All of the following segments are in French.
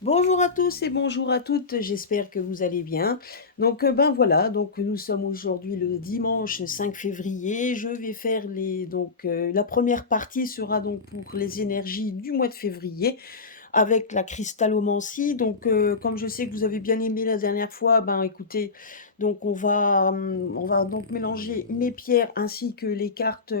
Bonjour à tous et bonjour à toutes, j'espère que vous allez bien. Donc ben voilà, donc nous sommes aujourd'hui le dimanche 5 février. Je vais faire la première partie sera donc pour les énergies du mois de février avec la cristallomancie. Donc, comme je sais que vous avez bien aimé la dernière fois, ben écoutez, donc on va donc mélanger mes pierres ainsi que les cartes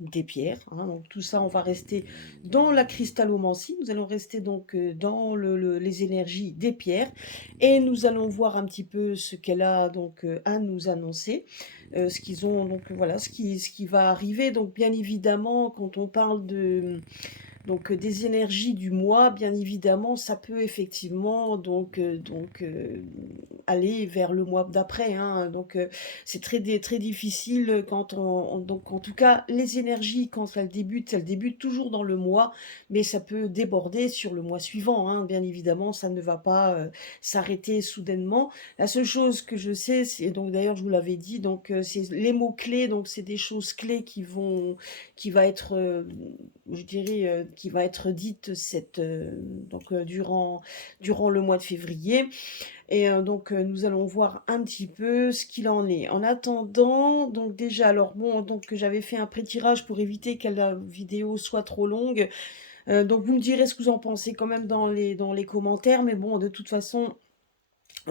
des pierres, hein. Donc tout ça, on va rester dans la cristallomancie. Nous allons rester donc dans les énergies des pierres et nous allons voir un petit peu ce qu'elle a donc à nous annoncer, ce qu'ils ont donc voilà, ce qui va arriver. Donc bien évidemment, quand on parle des énergies du mois, bien évidemment, ça peut effectivement aller vers le mois d'après, hein. Donc c'est très difficile quand donc en tout cas les énergies quand elles débutent toujours dans le mois, mais ça peut déborder sur le mois suivant, hein. Bien évidemment, ça ne va pas s'arrêter soudainement. La seule chose que je sais, c'est donc d'ailleurs je vous l'avais dit, donc c'est les mots clés, donc c'est des choses clés qui va être je dirais, qui va être dite durant le mois de février. Et nous allons voir un petit peu ce qu'il en est. En attendant, donc déjà, alors bon, donc j'avais fait un pré-tirage pour éviter que la vidéo soit trop longue. Donc vous me direz ce que vous en pensez quand même dans les commentaires, mais bon, de toute façon,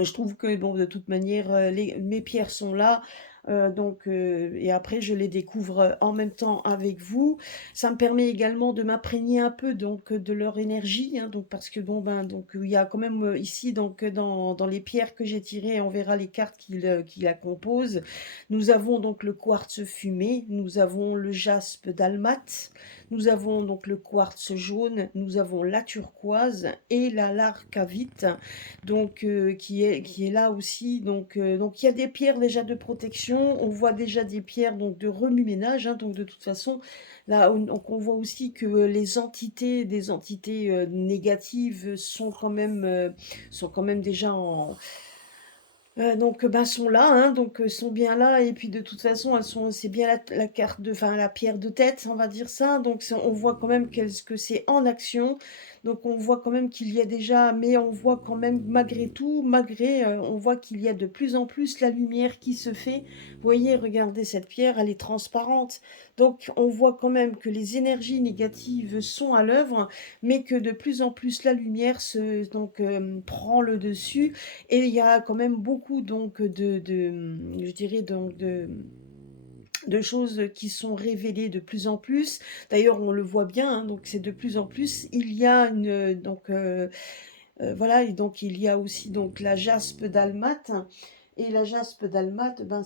je trouve que bon, de toute manière, mes pierres sont là. Et après, je les découvre en même temps avec vous. Ça me permet également de m'imprégner un peu donc de leur énergie, hein, donc parce que bon ben donc il y a quand même ici donc dans les pierres que j'ai tirées, on verra les cartes qui la composent. Nous avons donc le quartz fumé, nous avons le jaspe dalmate, nous avons donc le quartz jaune, nous avons la turquoise et la larcavite donc qui est là aussi. Donc il y a des pierres déjà de protection, on voit déjà des pierres donc de remue-ménage, hein, donc de toute façon, là, donc on voit aussi que des entités négatives sont quand même déjà ben, sont là, hein, sont bien là et puis de toute façon, c'est bien la carte enfin la pierre de tête, on va dire ça. Donc on voit quand même que c'est en action. Donc on voit quand même qu'il y a déjà mais on voit quand même malgré tout, on voit qu'il y a de plus en plus la lumière qui se fait. Vous voyez, regardez cette pierre, elle est transparente. Donc on voit quand même que les énergies négatives sont à l'œuvre, mais que de plus en plus la lumière prend le dessus et il y a quand même beaucoup je dirais de choses qui sont révélées de plus en plus. D'ailleurs, on le voit bien, hein, donc c'est de plus en plus. Il y a voilà, et donc il y a aussi donc la jaspe dalmate. Et la jaspe dalmate, ben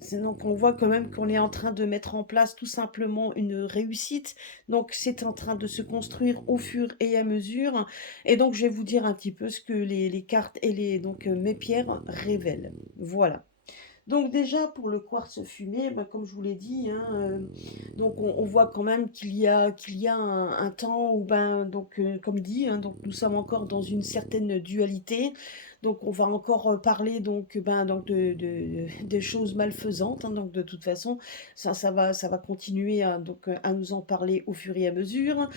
c'est donc on voit quand même qu'on est en train de mettre en place tout simplement une réussite. Donc c'est en train de se construire au fur et à mesure. Et donc je vais vous dire un petit peu ce que les cartes et mes pierres révèlent. Voilà. Donc déjà pour le quartz fumé, bah, comme je vous l'ai dit, hein, on voit quand même qu'il y a un temps où ben comme dit, hein, donc nous sommes encore dans une certaine dualité. Donc on va encore parler de choses malfaisantes, hein, donc de toute façon ça va continuer à nous en parler au fur et à mesure.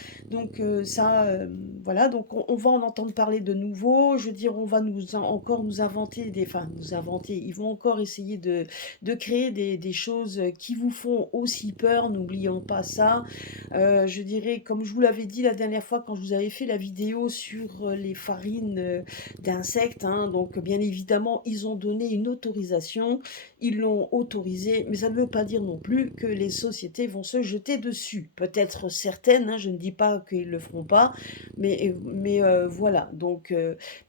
Voilà, on va en entendre parler de nouveau. Je veux dire, on va encore nous inventer enfin nous inventer. Ils vont encore essayer de créer des choses qui vous font aussi peur. N'oublions pas ça. Je dirais, comme je vous l'avais dit la dernière fois quand je vous avais fait la vidéo sur les farines d'insectes, hein, donc bien évidemment, ils ont donné une autorisation, ils l'ont autorisé, mais ça ne veut pas dire non plus que les sociétés vont se jeter dessus. Peut-être certaines, hein, je ne dis pas qu'ils ne le feront pas, mais voilà.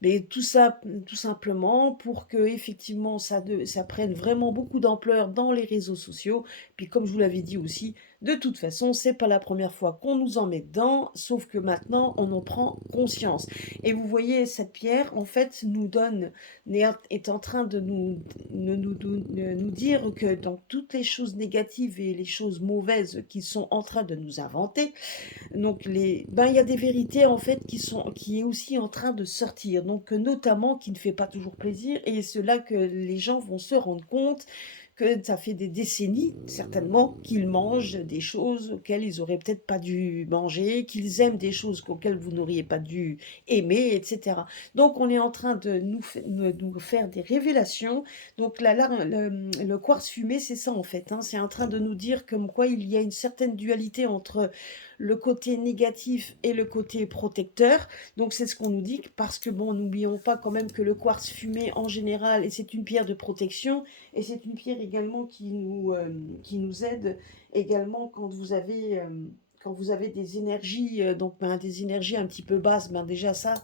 Mais tout ça, tout simplement pour que effectivement ça prenne vraiment beaucoup d'ampleur dans les réseaux sociaux. Puis comme je vous l'avais dit aussi, de toute façon, c'est pas la première fois qu'on nous en met dedans, sauf que maintenant on en prend conscience. Et vous voyez, cette pierre, en fait, est en train de nous dire que dans toutes les choses négatives et les choses mauvaises qu'ils sont en train de nous inventer, il y a des vérités en fait qui est aussi en train de sortir, donc notamment qui ne fait pas toujours plaisir, et c'est là que les gens vont se rendre compte que ça fait des décennies, certainement, qu'ils mangent des choses auxquelles ils auraient peut-être pas dû manger, qu'ils aiment des choses auxquelles vous n'auriez pas dû aimer, etc. Donc, on est en train de de nous faire des révélations. Donc, le quartz fumé, c'est ça en fait, hein. C'est en train de nous dire comme quoi il y a une certaine dualité entre le côté négatif et le côté protecteur. Donc, c'est ce qu'on nous dit, parce que bon, n'oublions pas quand même que le quartz fumé en général, et c'est une pierre de protection, et c'est une pierre également qui nous aide également quand vous avez des énergies, des énergies un petit peu basses, déjà ça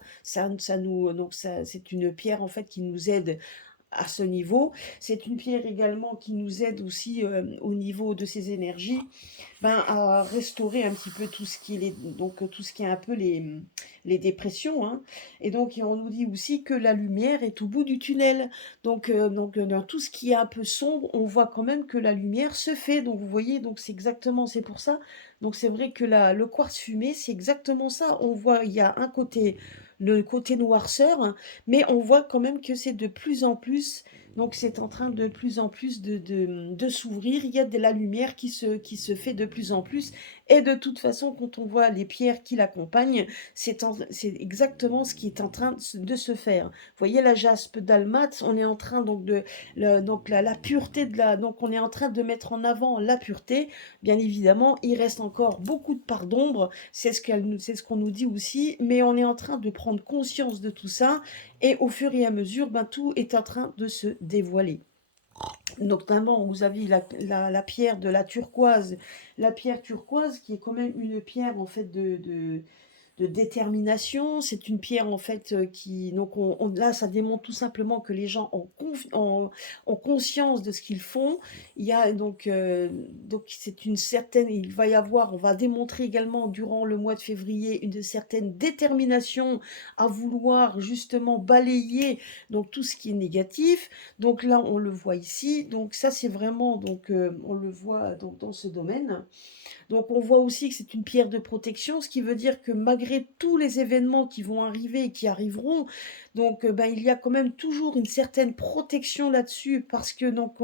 nous, donc ça, c'est une pierre en fait qui nous aide à ce niveau. C'est une pierre également qui nous aide aussi au niveau de ces énergies, à restaurer un petit peu tout ce qui est tout ce qui est un peu les dépressions, hein. Et donc on nous dit aussi que la lumière est au bout du tunnel. Dans tout ce qui est un peu sombre, on voit quand même que la lumière se fait. Donc vous voyez, donc c'est pour ça. Donc c'est vrai que le quartz fumé, c'est exactement ça. On voit, il y a un côté, le côté noirceur, hein, mais on voit quand même que c'est de plus en plus, donc c'est en train de plus en plus de s'ouvrir. Il y a de la lumière qui se fait de plus en plus. Et de toute façon, quand on voit les pierres qui l'accompagnent, c'est exactement ce qui est en train de se faire. Vous voyez la jaspe dalmate, on est en train donc donc la pureté donc on est en train de mettre en avant la pureté. Bien évidemment, il reste encore beaucoup de parts d'ombre, c'est ce qu'on nous dit aussi, mais on est en train de prendre conscience de tout ça, et au fur et à mesure, tout est en train de se dévoiler. Notamment, vous avez la pierre de la pierre turquoise qui est quand même une pierre en fait de détermination. C'est une pierre en fait donc là ça démontre tout simplement que les gens ont conscience de ce qu'ils font. Il y a donc c'est une certaine, il va y avoir, on va démontrer également durant le mois de février une certaine détermination à vouloir justement balayer donc tout ce qui est négatif. Donc là on le voit ici. Donc ça c'est vraiment on le voit donc dans ce domaine. Donc on voit aussi que c'est une pierre de protection, ce qui veut dire que malgré tous les événements qui vont arriver et qui arriveront, il y a quand même toujours une certaine protection là-dessus, parce que donc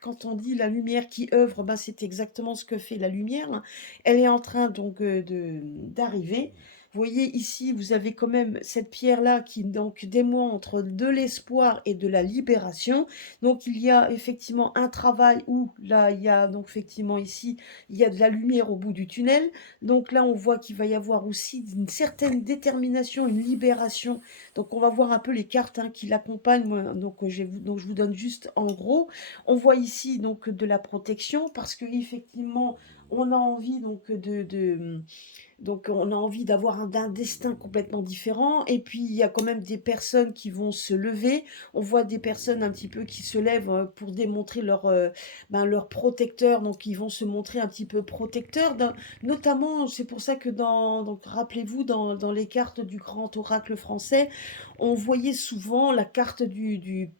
quand on dit la lumière qui œuvre, c'est exactement ce que fait la lumière, hein. Elle est en train d'arriver. Vous voyez ici, vous avez quand même cette pierre-là qui donc démontre de l'espoir et de la libération. Donc il y a effectivement un travail où là il y a donc effectivement ici il y a de la lumière au bout du tunnel. Donc là, on voit qu'il va y avoir aussi une certaine détermination, une libération. Donc on va voir un peu les cartes, hein, qui l'accompagnent. Donc je vous donne juste en gros. On voit ici donc de la protection, parce que effectivement, on a envie donc on a envie d'avoir un destin complètement différent. Et puis il y a quand même des personnes qui vont se lever. On voit des personnes un petit peu qui se lèvent pour démontrer leur protecteur. Donc ils vont se montrer un petit peu protecteurs. Notamment, c'est pour ça que donc rappelez-vous, dans les cartes du grand oracle français, on voyait souvent la carte du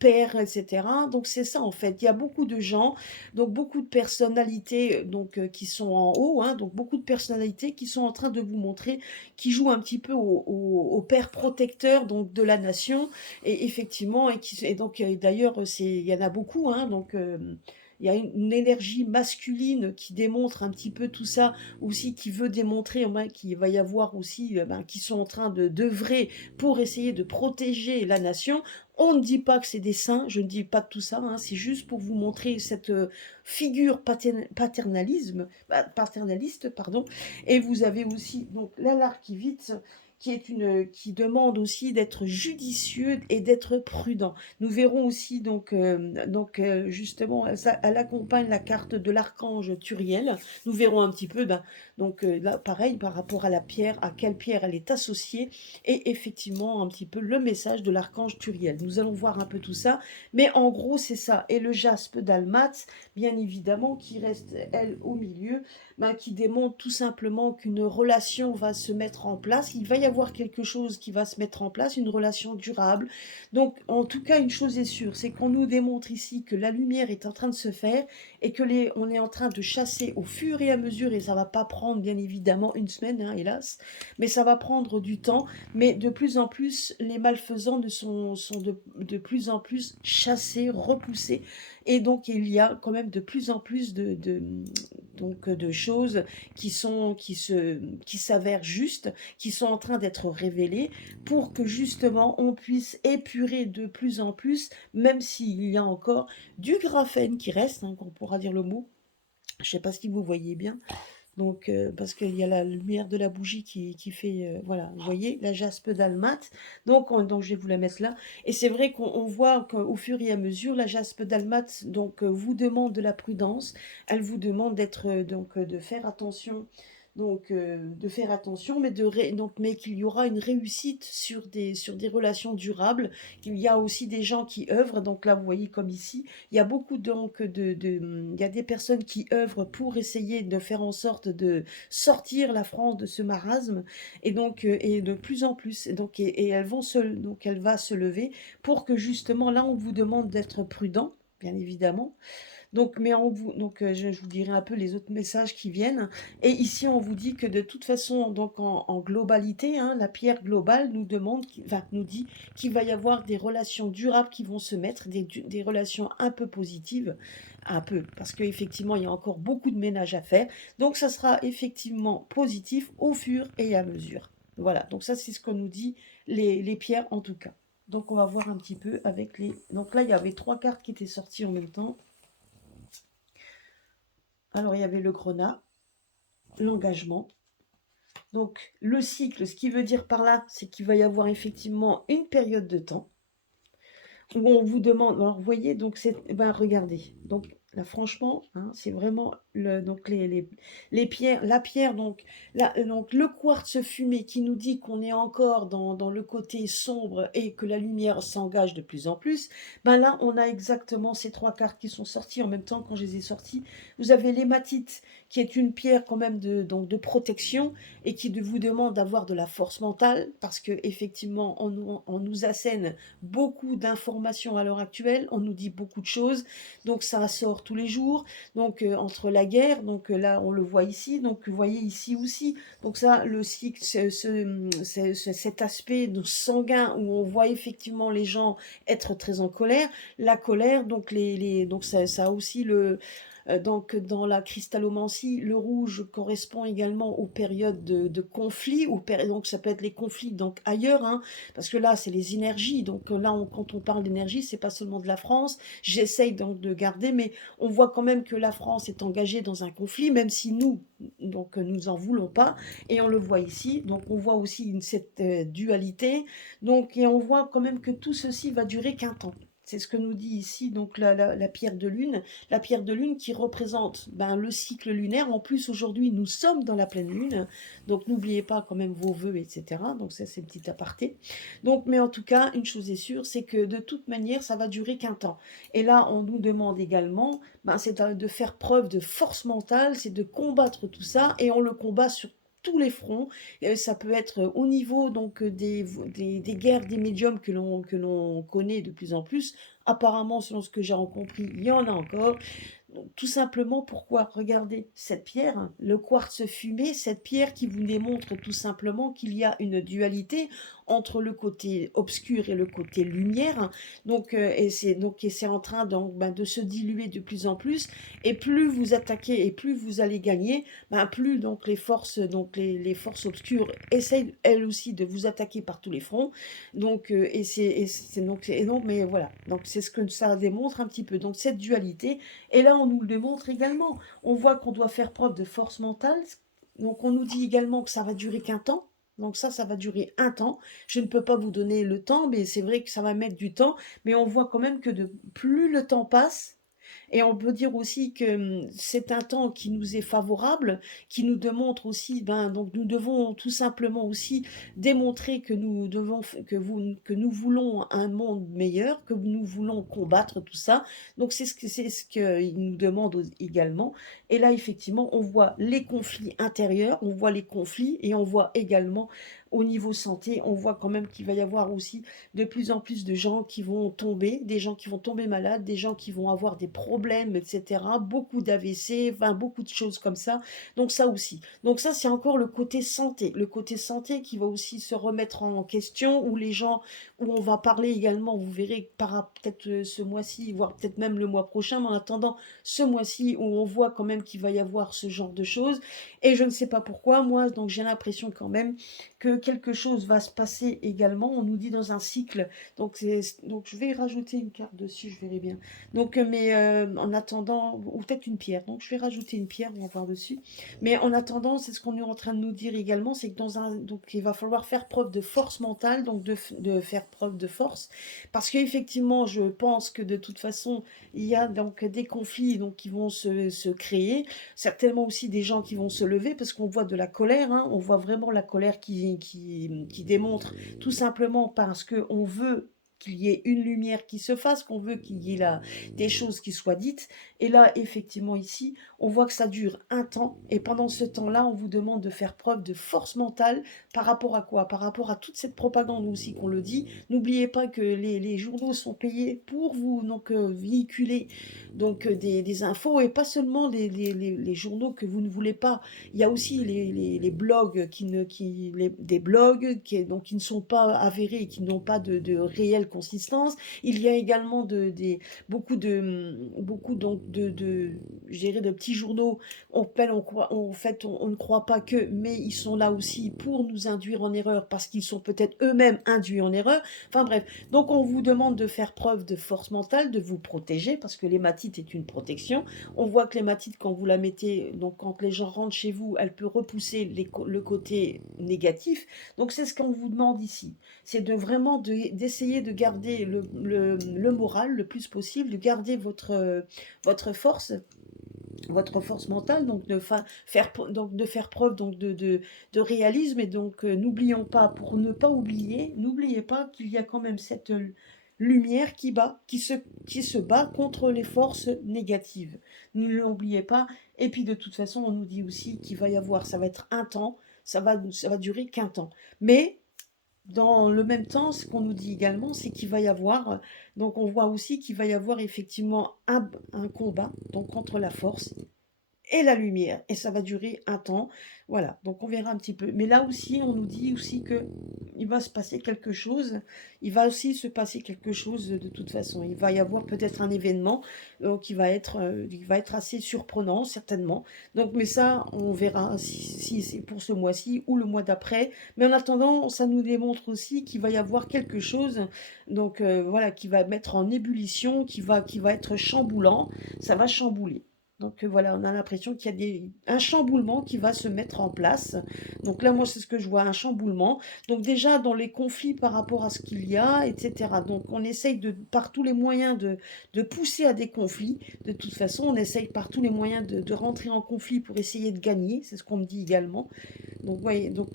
père, etc. Donc c'est ça en fait. Il y a beaucoup de gens, donc beaucoup de personnalités qui sont en haut, hein, donc beaucoup de personnalités qui sont en train de vous montrer, qui jouent un petit peu au père protecteur donc de la nation. Et effectivement, d'ailleurs il y en a beaucoup, hein, il y a une énergie masculine qui démontre un petit peu tout ça aussi, qui veut démontrer qu'il va y avoir aussi, qui sont en train d'œuvrer pour essayer de protéger la nation. On ne dit pas que c'est des saints, je ne dis pas de tout ça, hein, c'est juste pour vous montrer cette figure paternaliste, pardon. Et vous avez aussi donc la l'archivite, qui demande aussi d'être judicieux et d'être prudent. Nous verrons aussi justement, elle accompagne la carte de l'archange Turiel. Nous verrons un petit peu, là pareil par rapport à la pierre, à quelle pierre elle est associée, et effectivement un petit peu le message de l'archange Turiel. Nous allons voir un peu tout ça, mais en gros c'est ça. Et le jaspe dalmate, bien évidemment, qui reste elle au milieu, qui démontre tout simplement qu'une relation va se mettre en place. Il va y avoir quelque chose qui va se mettre en place, une relation durable. Donc, en tout cas, une chose est sûre, c'est qu'on nous démontre ici que la lumière est en train de se faire, et que on est en train de chasser au fur et à mesure, et ça va pas prendre prendre bien évidemment une semaine, hein, hélas, mais ça va prendre du temps. Mais de plus en plus, les malfaisants sont de plus en plus chassés, repoussés, et donc il y a quand même de plus en plus donc, de choses qui s'avèrent justes, qui sont en train d'être révélées, pour que justement on puisse épurer de plus en plus, même s'il y a encore du graphène qui reste, hein, qu'on pourra dire le mot. Je ne sais pas si vous voyez bien. Donc, parce qu'il y a la lumière de la bougie qui fait, voilà, vous voyez, la jaspe dalmate. Donc, je vais vous la mettre là. Et c'est vrai qu'on voit qu'au fur et à mesure, la jaspe dalmate donc, vous demande de la prudence. Elle vous demande d'être, de faire attention. Donc, de faire attention, mais qu'il y aura une réussite sur des relations durables. Il y a aussi des gens qui œuvrent. Donc là, vous voyez comme ici, il y a beaucoup il y a des personnes qui œuvrent pour essayer de faire en sorte de sortir la France de ce marasme, et donc et de plus en plus, et donc elle va se lever pour que justement là on vous demande d'être prudent, bien évidemment. Donc, mais on vous, donc je vous dirai un peu les autres messages qui viennent. Et ici, on vous dit que de toute façon, donc en globalité, hein, la pierre globale nous demande, enfin, nous dit qu'il va y avoir des relations durables qui vont se mettre, des relations un peu positives, un peu, parce qu'effectivement, il y a encore beaucoup de ménage à faire. Donc, ça sera effectivement positif au fur et à mesure. Voilà, donc ça, c'est ce que nous dit les pierres en tout cas. Donc, on va voir un petit peu avec les... Donc là, il y avait 3 cartes qui étaient sorties en même temps. Alors, il y avait le grenat, l'engagement. Donc, le cycle, ce qui veut dire par là, c'est qu'il va y avoir effectivement une période de temps où on vous demande. Alors, vous voyez, donc, ben, regardez. Donc, là, franchement, hein, c'est vraiment donc les pierres, la pierre, donc le quartz fumé qui nous dit qu'on est encore dans le côté sombre et que la lumière s'engage de plus en plus. Ben là, on a exactement ces 3 cartes qui sont sorties en même temps quand je les ai sorties. Vous avez l'hématite, qui est une pierre quand même donc de protection, et qui vous demande d'avoir de la force mentale, parce que effectivement, on nous assène beaucoup d'informations à l'heure actuelle, on nous dit beaucoup de choses, donc ça sort tous les jours. Donc entre la guerre, donc là on le voit ici, donc vous voyez ici aussi, donc ça le cycle, cet aspect de sanguin où on voit effectivement les gens être très en colère, la colère, donc donc ça a aussi donc dans la cristallomancie, le rouge correspond également aux périodes de conflits, donc ça peut être les conflits donc ailleurs, hein, parce que là c'est les énergies, donc là quand on parle d'énergie, c'est pas seulement de la France, j'essaye donc de garder, mais on voit quand même que la France est engagée dans un conflit, même si nous en voulons pas, et on le voit ici, donc on voit aussi cette dualité, donc, et on voit quand même que tout ceci va durer qu'un temps. C'est ce que nous dit ici donc la pierre de lune. La pierre de lune qui représente le cycle lunaire. En plus, aujourd'hui, nous sommes dans la pleine lune. Donc, n'oubliez pas quand même vos vœux, etc. Donc, ça, c'est un petit aparté. Donc, mais en tout cas, une chose est sûre, c'est que de toute manière, ça va durer qu'un temps. Et là, on nous demande également, c'est de faire preuve de force mentale, c'est de combattre tout ça. Et on le combat sur tous les fronts. Ça peut être au niveau donc des guerres des médiums que l'on connaît de plus en plus. Apparemment, selon ce que j'ai compris, il y en a encore. Donc, tout simplement, pourquoi? Regardez cette pierre, hein, le quartz fumé, cette pierre qui vous démontre tout simplement qu'il y a une dualité entre le côté obscur et le côté lumière. Donc, et c'est en train de se diluer de plus en plus. Et plus vous attaquez et plus vous allez gagner, plus donc les forces obscures essayent elles aussi de vous attaquer par tous les fronts. Donc, mais voilà. Donc, c'est ce que ça démontre un petit peu. Donc, cette dualité. Et là, on nous le démontre également. On voit qu'on doit faire preuve de force mentale. Donc, on nous dit également que ça va durer qu'un temps. Donc ça va durer un temps. Je ne peux pas vous donner le temps, mais c'est vrai que ça va mettre du temps. Mais on voit quand même que plus le temps passe, et on peut dire aussi que c'est un temps qui nous est favorable, qui nous démontre aussi, donc nous devons tout simplement aussi démontrer que nous voulons un monde meilleur, que nous voulons combattre tout ça. Donc c'est ce qu'il nous demande également. Et là, effectivement, on voit les conflits intérieurs, on voit les conflits, et on voit également au niveau santé, on voit quand même qu'il va y avoir aussi de plus en plus de gens qui vont tomber, des gens qui vont tomber malades, des gens qui vont avoir des problèmes, etc. Beaucoup d'AVC, enfin beaucoup de choses comme ça. Donc ça aussi. Donc ça, c'est encore le côté santé. Le côté santé qui va aussi se remettre en question, où les gens, où on va parler également, vous verrez, par peut-être ce mois-ci, voire peut-être même le mois prochain, mais en attendant ce mois-ci, où on voit quand même qu'il va y avoir ce genre de choses. Et je ne sais pas pourquoi, moi, donc j'ai l'impression quand même que quelque chose va se passer également. On nous dit dans un cycle, donc je vais rajouter une carte dessus, je verrai bien. Donc, mais en attendant, ou peut-être une pierre. Donc je vais rajouter une pierre, on va voir dessus. Mais en attendant, c'est ce qu'on est en train de nous dire également, c'est que donc il va falloir faire preuve de force mentale, donc de faire preuve de force, parce qu'effectivement, je pense que de toute façon, il y a donc des conflits donc qui vont se créer, certainement aussi des gens qui vont se lever, parce qu'on voit de la colère, hein, on voit vraiment la colère qui démontre tout simplement parce que on veut qu'il y ait une lumière qui se fasse, qu'on veut qu'il y ait là des choses qui soient dites. Et là, effectivement, ici, on voit que ça dure un temps, et pendant ce temps-là, on vous demande de faire preuve de force mentale par rapport à quoi? Par rapport à toute cette propagande aussi qu'on le dit. N'oubliez pas que les journaux sont payés pour vous donc véhiculer donc des infos, et pas seulement les journaux que vous ne voulez pas. Il y a aussi les blogs des blogs donc, qui ne sont pas avérés et qui n'ont pas de réelle consistance. Il y a également beaucoup donc je dirais de petits journaux. En fait, on ne croit pas que, mais ils sont là aussi pour nous induire en erreur, parce qu'ils sont peut-être eux-mêmes induits en erreur. Enfin bref, donc on vous demande de faire preuve de force mentale, de vous protéger, parce que l'hématite est une protection. On voit que l'hématite, quand vous la mettez, donc quand les gens rentrent chez vous, elle peut repousser le côté négatif. Donc c'est ce qu'on vous demande ici. C'est vraiment d'essayer de garder le moral le plus possible, de garder votre force, votre force mentale, donc de faire preuve donc de réalisme. Et donc n'oublions pas, pour ne pas oublier, n'oubliez pas qu'il y a quand même cette lumière qui se bat contre les forces négatives. Ne l'oubliez pas. Et puis de toute façon, on nous dit aussi qu'il va y avoir, ça va être un temps, ça va durer qu'un temps. Mais dans le même temps, ce qu'on nous dit également, c'est qu'il va y avoir, donc on voit aussi qu'il va y avoir effectivement un combat donc contre la force et la lumière, et ça va durer un temps. Voilà, donc on verra un petit peu. Mais là aussi, on nous dit aussi que il va se passer quelque chose. Il va aussi se passer quelque chose de toute façon. Il va y avoir peut-être un événement qui va être assez surprenant, certainement. Donc, mais ça, on verra si c'est pour ce mois-ci ou le mois d'après. Mais en attendant, ça nous démontre aussi qu'il va y avoir quelque chose, donc voilà, qui va mettre en ébullition, qui va être chamboulant. Ça va chambouler. Donc voilà, on a l'impression qu'il y a un chamboulement qui va se mettre en place. Donc là, moi, c'est ce que je vois, un chamboulement. Donc déjà, dans les conflits par rapport à ce qu'il y a, etc. Donc on essaye par tous les moyens de pousser à des conflits. De toute façon, on essaye par tous les moyens de rentrer en conflit pour essayer de gagner. C'est ce qu'on me dit également. Donc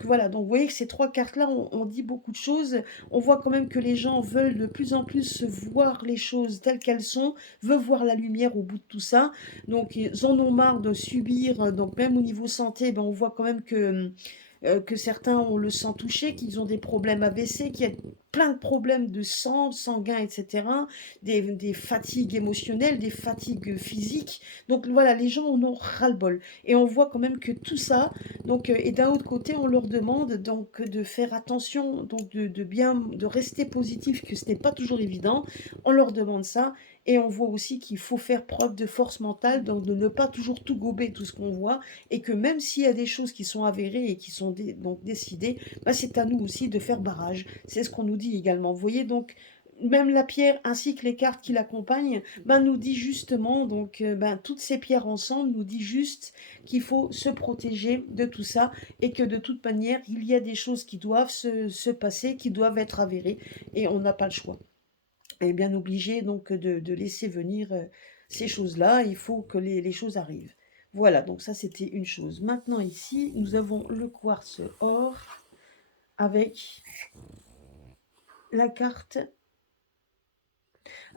voilà, donc vous voyez que ces trois cartes-là, on dit beaucoup de choses. On voit quand même que les gens veulent de plus en plus voir les choses telles qu'elles sont, veulent voir la lumière au bout de tout ça. Donc ils en ont marre de subir, donc même au niveau santé, ben, on voit quand même que certains ont le sang touché, qu'ils ont des problèmes AVC, qu'il y a plein de problèmes de sang, sanguin, etc., des fatigues émotionnelles, des fatigues physiques. Donc voilà, les gens en ont ras-le-bol. Et on voit quand même que tout ça, donc, et d'un autre côté, on leur demande donc de faire attention, donc de rester positif, que ce n'est pas toujours évident. On leur demande ça. Et on voit aussi qu'il faut faire preuve de force mentale, donc de ne pas toujours tout gober, tout ce qu'on voit, et que même s'il y a des choses qui sont avérées et qui sont donc décidées, bah c'est à nous aussi de faire barrage. C'est ce qu'on nous dit également. Vous voyez, donc même la pierre ainsi que les cartes qui l'accompagnent, ben, nous dit justement, donc ben, toutes ces pierres ensemble nous dit juste qu'il faut se protéger de tout ça, et que de toute manière, il y a des choses qui doivent se passer, qui doivent être avérées, et on n'a pas le choix. Et bien obligé donc de laisser venir ces choses-là. Il faut que les choses arrivent. Voilà, donc ça c'était une chose. Maintenant ici, nous avons le quartz or avec la carte.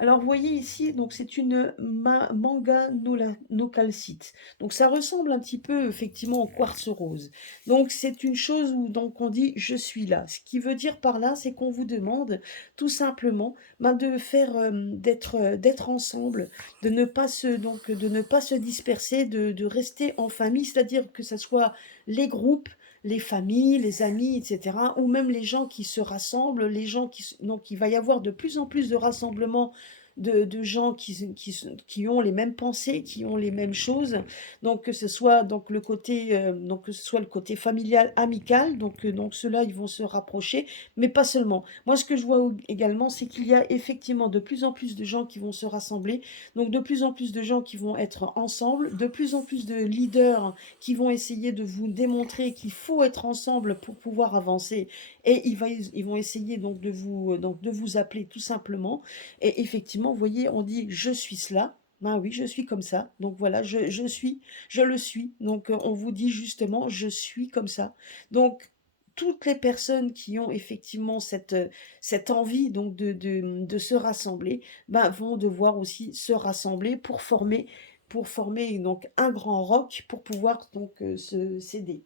Alors, vous voyez ici, donc c'est une manga no calcite. Donc, ça ressemble un petit peu, effectivement, au quartz rose. Donc, c'est une chose où donc on dit je suis là. Ce qui veut dire par là, c'est qu'on vous demande tout simplement ben, de faire, d'être ensemble, de ne pas se disperser, de rester en famille, c'est-à-dire que ce soit les groupes, les familles, les amis, etc., ou même les gens qui se rassemblent, les gens donc il va y avoir de plus en plus de rassemblements de gens qui ont les mêmes pensées, qui ont les mêmes choses. Donc que ce soit donc donc que ce soit le côté familial, amical, donc ceux-là ils vont se rapprocher, mais pas seulement. Moi ce que je vois également, c'est qu'il y a effectivement de plus en plus de gens qui vont se rassembler, donc de plus en plus de gens qui vont être ensemble, de plus en plus de leaders qui vont essayer de vous démontrer qu'il faut être ensemble pour pouvoir avancer, et ils vont essayer donc de vous appeler tout simplement. Et effectivement, vous voyez, on dit je suis cela. Ben oui, je suis comme ça. Donc voilà, je suis, je le suis. Donc on vous dit justement, je suis comme ça. Donc toutes les personnes qui ont effectivement cette envie donc de se rassembler, ben, vont devoir aussi se rassembler pour former donc un grand roc pour pouvoir donc se s'aider.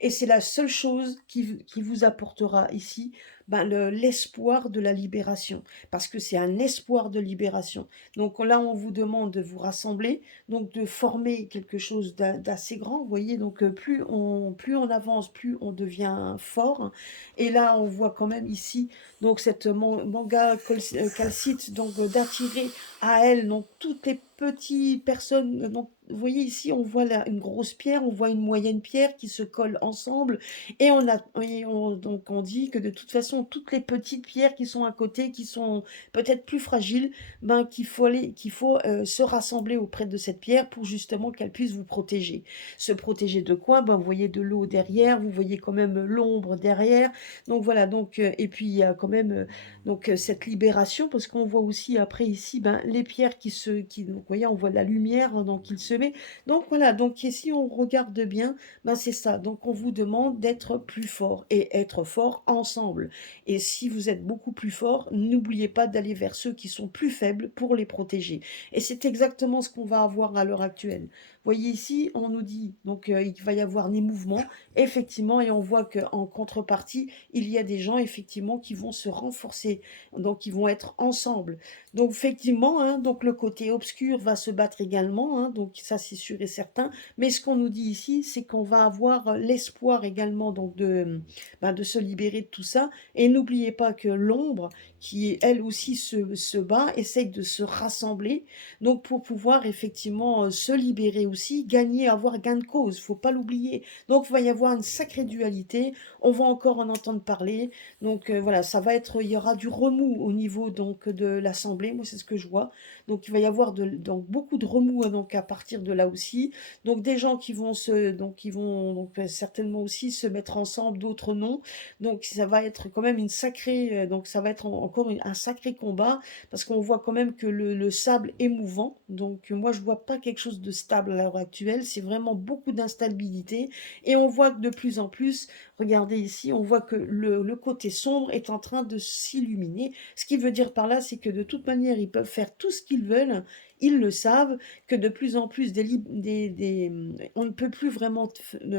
Et c'est la seule chose qui vous apportera ici ben, l'espoir de la libération, parce que c'est un espoir de libération. Donc là, on vous demande de vous rassembler, donc de former quelque chose d'assez grand, vous voyez, donc plus on avance, plus on devient fort. Et là, on voit quand même ici, donc cette manga calcite, donc d'attirer à elle, donc toutes les petites personnes, donc vous voyez ici, on voit là une grosse pierre, on voit une moyenne pierre qui se collent ensemble, donc on dit que de toute façon, toutes les petites pierres qui sont à côté, qui sont peut-être plus fragiles, ben qu'il faut se rassembler auprès de cette pierre pour justement qu'elle puisse vous protéger. Se protéger de quoi? Ben vous voyez de l'eau derrière, vous voyez quand même l'ombre derrière. Donc voilà, et puis il y a quand même cette libération, parce qu'on voit aussi après ici ben, les pierres donc, vous voyez, on voit la lumière hein, donc il se met. Donc voilà, donc ici on regarde bien, ben c'est ça. Donc on vous demande d'être plus fort et être fort ensemble. Et si vous êtes beaucoup plus fort, n'oubliez pas d'aller vers ceux qui sont plus faibles pour les protéger. Et c'est exactement ce qu'on va avoir à l'heure actuelle. Voyez ici, on nous dit donc il va y avoir des mouvements, effectivement, et on voit qu'en contrepartie, il y a des gens effectivement qui vont se renforcer, donc ils vont être ensemble. Donc effectivement, hein, donc le côté obscur va se battre également, hein, donc ça c'est sûr et certain. Mais ce qu'on nous dit ici, c'est qu'on va avoir l'espoir également donc ben, de se libérer de tout ça. Et n'oubliez pas que l'ombre, qui elle aussi se bat, essaye de se rassembler, donc pour pouvoir effectivement se libérer aussi, gagner, avoir gain de cause. Faut pas l'oublier. Donc il va y avoir une sacrée dualité. On va encore en entendre parler. Donc voilà, il y aura du remous au niveau donc de l'Assemblée. Moi c'est ce que je vois. Donc il va y avoir donc beaucoup de remous hein, donc à partir de là aussi. Donc des gens qui vont donc certainement aussi se mettre ensemble, d'autres non. Donc ça va être quand même donc ça va être encore un sacré combat, parce qu'on voit quand même que le sable est mouvant. Donc moi je vois pas quelque chose de stable à l'heure actuelle. C'est vraiment beaucoup d'instabilité. Et on voit que de plus en plus, regardez ici, on voit que le côté sombre est en train de s'illuminer. Ce qui veut dire par là, c'est que de toute manière, ils peuvent faire tout ce qu'ils veulent. Ils le savent, que de plus en plus, on ne peut plus vraiment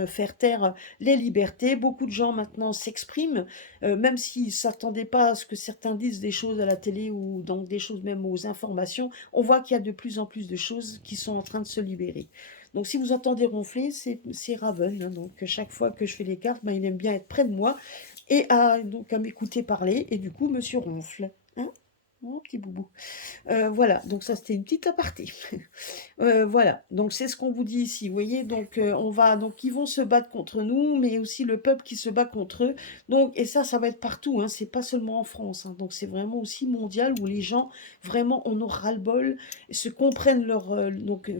faire taire les libertés. Beaucoup de gens maintenant s'expriment, même s'ils ne s'attendaient pas à ce que certains disent des choses à la télé ou donc des choses même aux informations. On voit qu'il y a de plus en plus de choses qui sont en train de se libérer. Donc si vous entendez ronfler, c'est Raven, hein. Donc chaque fois que je fais les cartes, ben, il aime bien être près de moi donc à m'écouter parler, et du coup monsieur ronfle. Hein, mon petit boubou. Voilà, donc ça c'était une petite aparté. Voilà, donc c'est ce qu'on vous dit ici, vous voyez, donc ils vont se battre contre nous, mais aussi le peuple qui se bat contre eux. Donc, et ça va être partout, hein, c'est pas seulement en France, hein, donc c'est vraiment aussi mondial, où les gens vraiment en ont ras-le-bol, et se comprennent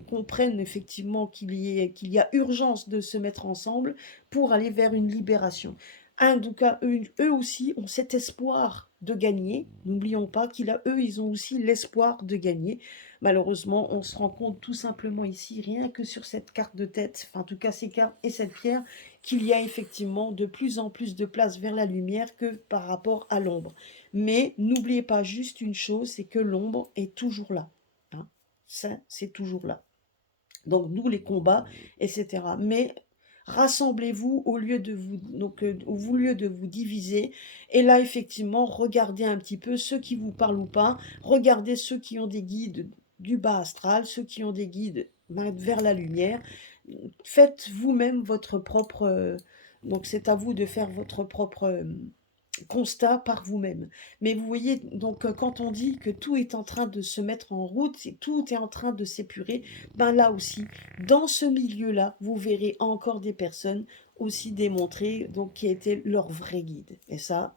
comprennent effectivement qu'il y a urgence de se mettre ensemble pour aller vers une libération. En tout cas, eux aussi ont cet espoir de gagner. N'oublions pas eux, ils ont aussi l'espoir de gagner. Malheureusement, on se rend compte tout simplement ici, rien que sur cette carte de tête, enfin en tout cas ces cartes et cette pierre, qu'il y a effectivement de plus en plus de place vers la lumière que par rapport à l'ombre. Mais n'oubliez pas juste une chose, c'est que l'ombre est toujours là. Hein. Ça, c'est toujours là. Donc, nous, les combats, etc. Mais rassemblez-vous au lieu de vous diviser. Et là, effectivement, regardez un petit peu ceux qui vous parlent ou pas. Regardez ceux qui ont des guides du bas astral, ceux qui ont des guides vers la lumière. Faites vous-même votre propre... donc, c'est à vous de faire votre propre constat par vous-même. Mais vous voyez, donc quand on dit que tout est en train de se mettre en route, et tout est en train de s'épurer, ben là aussi, dans ce milieu-là, vous verrez encore des personnes aussi démontrer donc qui étaient leur vrai guide. Et ça,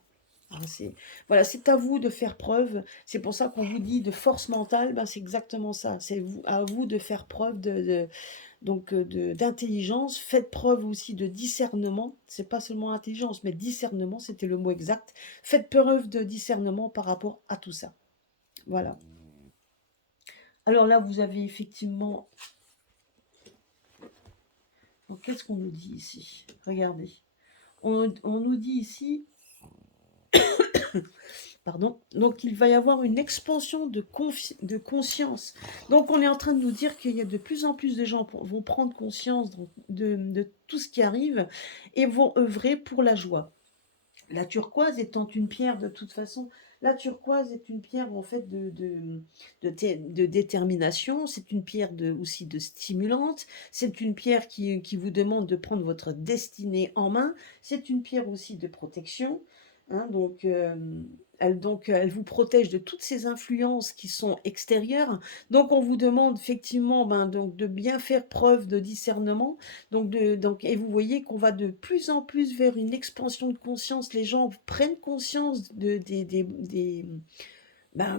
c'est voilà, c'est à vous de faire preuve. C'est pour ça qu'on vous dit de force mentale, ben c'est exactement ça. C'est à vous de faire preuve d'intelligence. Faites preuve aussi de discernement. C'est pas seulement intelligence, mais discernement, c'était le mot exact. Faites preuve de discernement par rapport à tout ça. Voilà. Alors là, vous avez effectivement... Qu'est-ce qu'on nous dit ici? Regardez. On nous dit ici... Pardon. Donc, il va y avoir une expansion de conscience. Donc, on est en train de nous dire qu'il y a de plus en plus de gens qui vont prendre conscience de tout ce qui arrive et vont œuvrer pour la joie. La turquoise étant une pierre, de toute façon, la turquoise est une pierre en fait de détermination, c'est une pierre aussi de stimulante, c'est une pierre qui vous demande de prendre votre destinée en main, c'est une pierre aussi de protection. Hein, elle vous protège de toutes ces influences qui sont extérieures. Donc, on vous demande effectivement donc, de bien faire preuve de discernement. Et vous voyez qu'on va de plus en plus vers une expansion de conscience. Les gens prennent conscience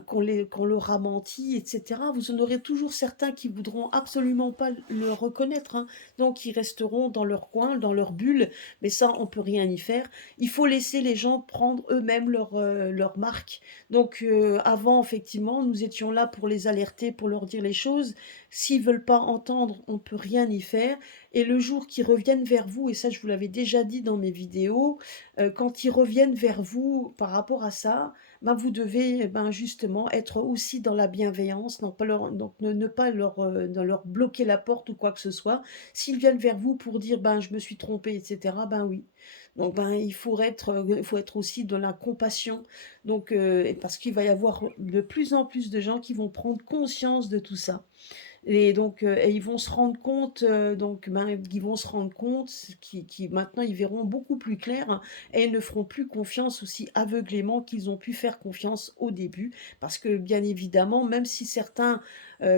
qu'on leur a menti, etc. Vous en aurez toujours certains qui voudront absolument pas le reconnaître, hein. Donc ils resteront dans leur coin, dans leur bulle, mais ça, on peut rien y faire. Il faut laisser les gens prendre eux-mêmes leur marque. Donc avant, effectivement, nous étions là pour les alerter, pour leur dire les choses. S'ils veulent pas entendre, on peut rien y faire. Et le jour qu'ils reviennent vers vous, et ça je vous l'avais déjà dit dans mes vidéos, quand ils reviennent vers vous par rapport à ça, vous devez justement être aussi dans la bienveillance, donc ne pas leur bloquer la porte ou quoi que ce soit. S'ils viennent vers vous pour dire je me suis trompé, etc., oui. Donc il faut être aussi dans la compassion. Donc parce qu'il va y avoir de plus en plus de gens qui vont prendre conscience de tout ça. Et donc, ils vont se rendre compte, ils vont se rendre compte qui maintenant ils verront beaucoup plus clair, hein, et ils ne feront plus confiance aussi aveuglément qu'ils ont pu faire confiance au début. Parce que bien évidemment, même si certains,